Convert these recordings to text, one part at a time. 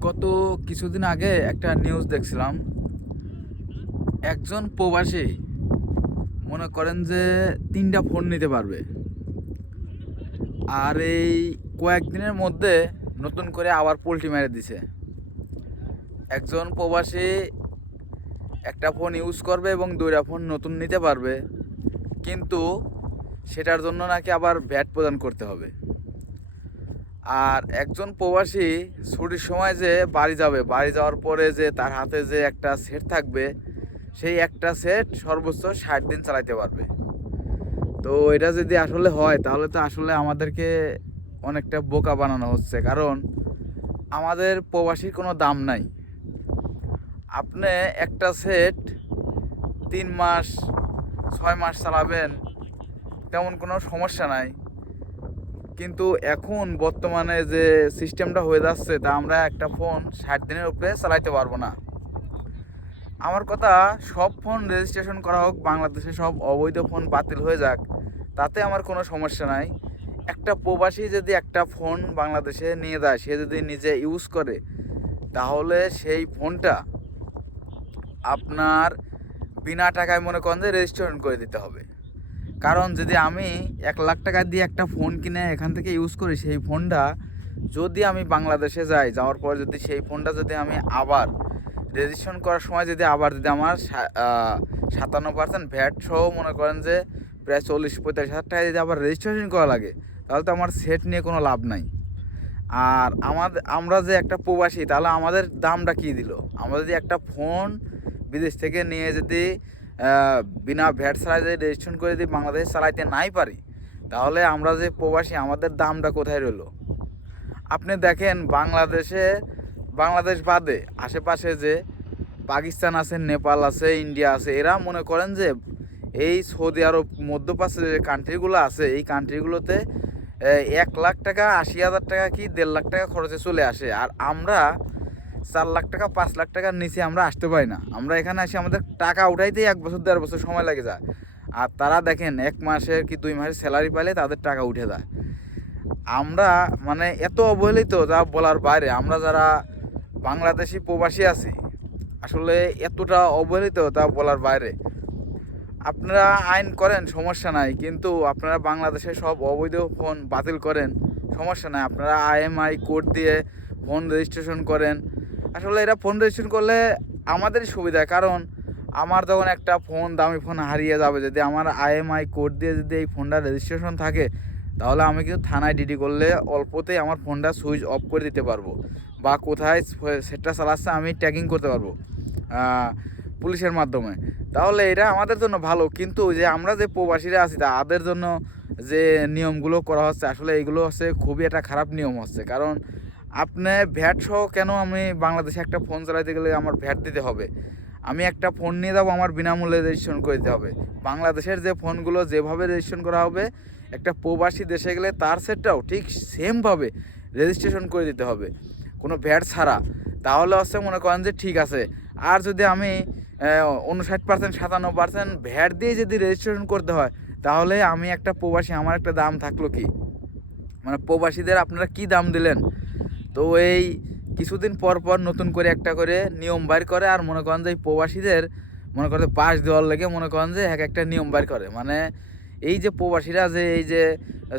গত কিছুদিন আগে একটা নিউজ দেখছিলাম। একজন প্রবাসী মনে করেন যে তিনটা ফোন নিতে পারবে। আর এই কয়েকদিনের মধ্যে নতুন করে আবার পোলট্রি মেরে দিছে। একজন প্রবাসী একটা ফোন ইউজ করবে এবং দুইটা ফোন নতুন নিতে পারবে। কিন্তু সেটার জন্য নাকি আবার ভ্যাট প্রদান করতে হবে। আর একজন প্রবাসী ছুটির সময় যে বাড়ি যাবে, বাড়ি যাওয়ার পরে যে তার হাতে যে একটা সেট থাকবে, সেই একটা সেট সর্বোচ্চ ষাট দিন চালাইতে পারবে। তো এটা যদি আসলে হয়, তাহলে তো আসলে আমাদেরকে অনেকটা বোকা বানানো হচ্ছে। কারণ আমাদের প্রবাসীর কোনো দাম নাই। আপনি একটা সেট তিন মাস, ছয় মাস চালাবেন, তেমন কোনো সমস্যা নাই। কিন্তু এখন বর্তমানে যে সিস্টেমটা হয়ে যাচ্ছে, তা আমরা একটা ফোন ষাট দিনের উপরে চালাইতে পারব না। আমার কথা, সব ফোন রেজিস্ট্রেশন করা হোক, বাংলাদেশে সব অবৈধ ফোন বাতিল হয়ে যাক, তাতে আমার কোনো সমস্যা নাই। একটা প্রবাসী যদি একটা ফোন বাংলাদেশে নিয়ে যায়, সে যদি নিজে ইউজ করে, তাহলে সেই ফোনটা আপনার বিনা টাকায় মনে করেন যে রেজিস্ট্রেশন করে দিতে হবে। কারণ যদি আমি এক লাখ টাকা দিয়ে একটা ফোন কিনে এখান থেকে ইউজ করি, সেই ফোনটা যদি আমি বাংলাদেশে যাই, যাওয়ার পর যদি সেই ফোনটা যদি আমি আবার রেজিস্ট্রেশন করার সময় যদি আবার যদি আমার সাতান্ন পার্সেন্ট ভ্যাট সহ মনে করেন যে প্রায় চল্লিশ, পঁয়তাল্লিশ হাজার টাকা যদি আবার রেজিস্ট্রেশন করা লাগে, তাহলে তো আমার সেট নিয়ে কোনো লাভ নাই। আর আমাদের আমরা যে একটা প্রবাসী, তাহলে আমাদের দামটা কী দিল? আমরা যদি একটা ফোন বিদেশ থেকে নিয়ে যদি বিনা ভ্যাট ছাড়া যদি রেজিস্ট্রেশন করে যদি বাংলাদেশে চালাইতে নাই পারি, তাহলে আমরা যে প্রবাসী, আমাদের দামটা কোথায় রইল? আপনি দেখেন বাংলাদেশে, বাংলাদেশ বাদে আশেপাশে যে পাকিস্তান আছে, নেপাল আছে, ইন্ডিয়া আছে, এরা মনে করেন যে এই সৌদি আরব, মধ্যপ্রাচ্যের যে কান্ট্রিগুলো আছে, এই কান্ট্রিগুলোতে এক লাখ টাকা, আশি হাজার টাকা কি দেড় লাখ টাকা খরচে চলে আসে। আর আমরা চার লাখ টাকা, পাঁচ লাখ টাকার নিচে আমরা আসতে পারি না। আমরা এখানে আসি আমাদের টাকা উঠাইতেই এক বছর, দেড় বছর সময় লাগে যায়। আর তারা দেখেন, এক মাসের কি দুই মাসের স্যালারি পাইলে তাদের টাকা উঠে যায়। আমরা মানে এত অবহেলিত, যা বলার বাইরে। আমরা যারা বাংলাদেশি প্রবাসী আছি, আসলে এতটা অবহেলিত, তা বলার বাইরে। আপনারা আইন করেন, সমস্যা নাই। কিন্তু আপনারা বাংলাদেশে সব অবৈধ ফোন বাতিল করেন, সমস্যা নাই। আপনারা আইএমআই কোড দিয়ে ফোন রেজিস্ট্রেশন করেন। আসলে এরা ফোন রেজিস্ট্রেশন করলে আমাদেরই সুবিধা, কারণ আমার যখন একটা ফোন দামি ফোন হারিয়ে যাবে, যদি আমার আইএমআই কোড দিয়ে যদি এই ফোনটা রেজিস্ট্রেশন থাকে, তাহলে আমি কিন্তু থানায় ডিডি করলে অল্পতেই আমার ফোনটা সুইচ অফ করে দিতে পারব বা কোথায় সেটটা চালাচ্ছে আমি ট্যাগিং করতে পারব পুলিশের মাধ্যমে। তাহলে এটা আমাদের জন্য ভালো, কিন্তু যে আমরা যে প্রবাসীরা আছি, তাদের জন্য যে নিয়মগুলো করা হচ্ছে, আসলে এইগুলো হচ্ছে খুবই একটা খারাপ নিয়ম হচ্ছে, কারণ আপনি ভ্যাট সহ কেন আমি বাংলাদেশে একটা ফোন চালাইতে গেলে আমার ভ্যাট দিতে হবে? আমি একটা ফোন নিয়ে যাব, আমার বিনামূল্যে রেজিস্ট্রেশন করে দিতে হবে। বাংলাদেশের যে ফোনগুলো যেভাবে রেজিস্ট্রেশন করা হবে, একটা প্রবাসী দেশে গেলে তার সেটটাও ঠিক সেমভাবে রেজিস্ট্রেশন করে দিতে হবে। কোনো ভ্যাট ছাড়া। তাহলে হচ্ছে মনে করেন যে ঠিক আছে। আর যদি আমি উনষাট পার্সেন্ট সাতান্ন পার্সেন্ট ভ্যাট দিয়ে যদি রেজিস্ট্রেশন করতে হয়, তাহলে আমি একটা প্রবাসী, আমার একটা দাম থাকল কি? মানে প্রবাসীদের আপনারা কি দাম দিলেন? তো এই কিছুদিন পর পর নতুন করে একটা করে নিয়ম বাইর করে আর মনে করেন যে প্রবাসীদের মনে করেন পাশ দেওয়ার লেগে মনে করেন যে এক একটা নিয়ম বাইর করে। মানে এই যে প্রবাসীরা যে এই যে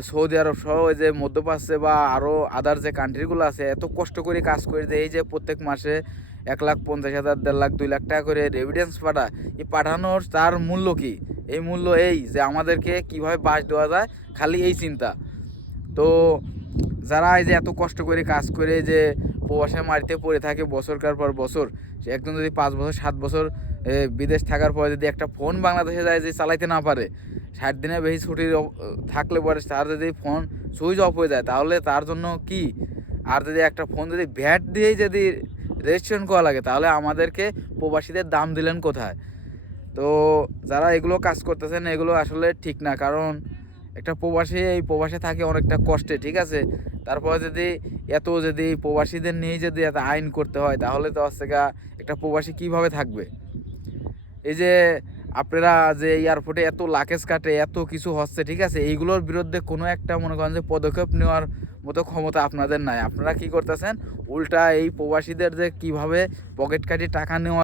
সৌদি আরব সহ এই যে মধ্যপ্রাচ্যে বা আরও আদার যে কান্ট্রিগুলো আছে, এত কষ্ট করে কাজ করে যে এই যে প্রত্যেক মাসে এক লাখ পঞ্চাশ হাজার, দেড় লাখ, দুই লাখ টাকা করে রেভিডেন্স পাঠা এই পাঠানোর তার মূল্য কি? এই মূল্য এই যে আমাদেরকে কীভাবে বাস দেওয়া যায়, খালি এই চিন্তা। তো যারা এই যে এত কষ্ট করে কাজ করে যে প্রবাসে মাটিতে পড়ে থাকে বছরকার পর বছর একজন যদি পাঁচ বছর, সাত বছর বিদেশ থাকার পরে যদি একটা ফোন বাংলাদেশে যায় যে চালাইতে না পারে, ষাট দিনের বেশি ছুটির থাকলে পরে তার যদি ফোন সুইচ অফ হয়ে যায়, তাহলে তার জন্য কি? আর যদি একটা ফোন যদি ভ্যাট দিয়েই যদি রেজিস্ট্রেশন করা লাগে, তাহলে আমাদেরকে প্রবাসীদের দাম দিলেন কোথায়? তো যারা এগুলো কাজ করতেছেন, এগুলো আসলে ঠিক না। কারণ একটা প্রবাসী, এই প্রবাসে থাকে অনেকটা কষ্টে, ঠিক আছে? তারপরে যদি এত যদি প্রবাসীদের নিয়ে যদি এত আইন করতে হয়, তাহলে তো হচ্ছে গা একটা প্রবাসী কীভাবে থাকবে? এই যে আপনারা যে এয়ারপোর্টে এত লাকেজ কাটে, এত কিছু হচ্ছে, ঠিক আছে? এইগুলোর বিরুদ্ধে কোনো একটা মনে করেন যে পদক্ষেপ নেওয়ার মতো ক্ষমতা আপনাদের নাই। আপনারা কি করতেছেন? উল্টা এই প্রবাসীদের যে কীভাবে পকেট কাটি টাকা নেওয়া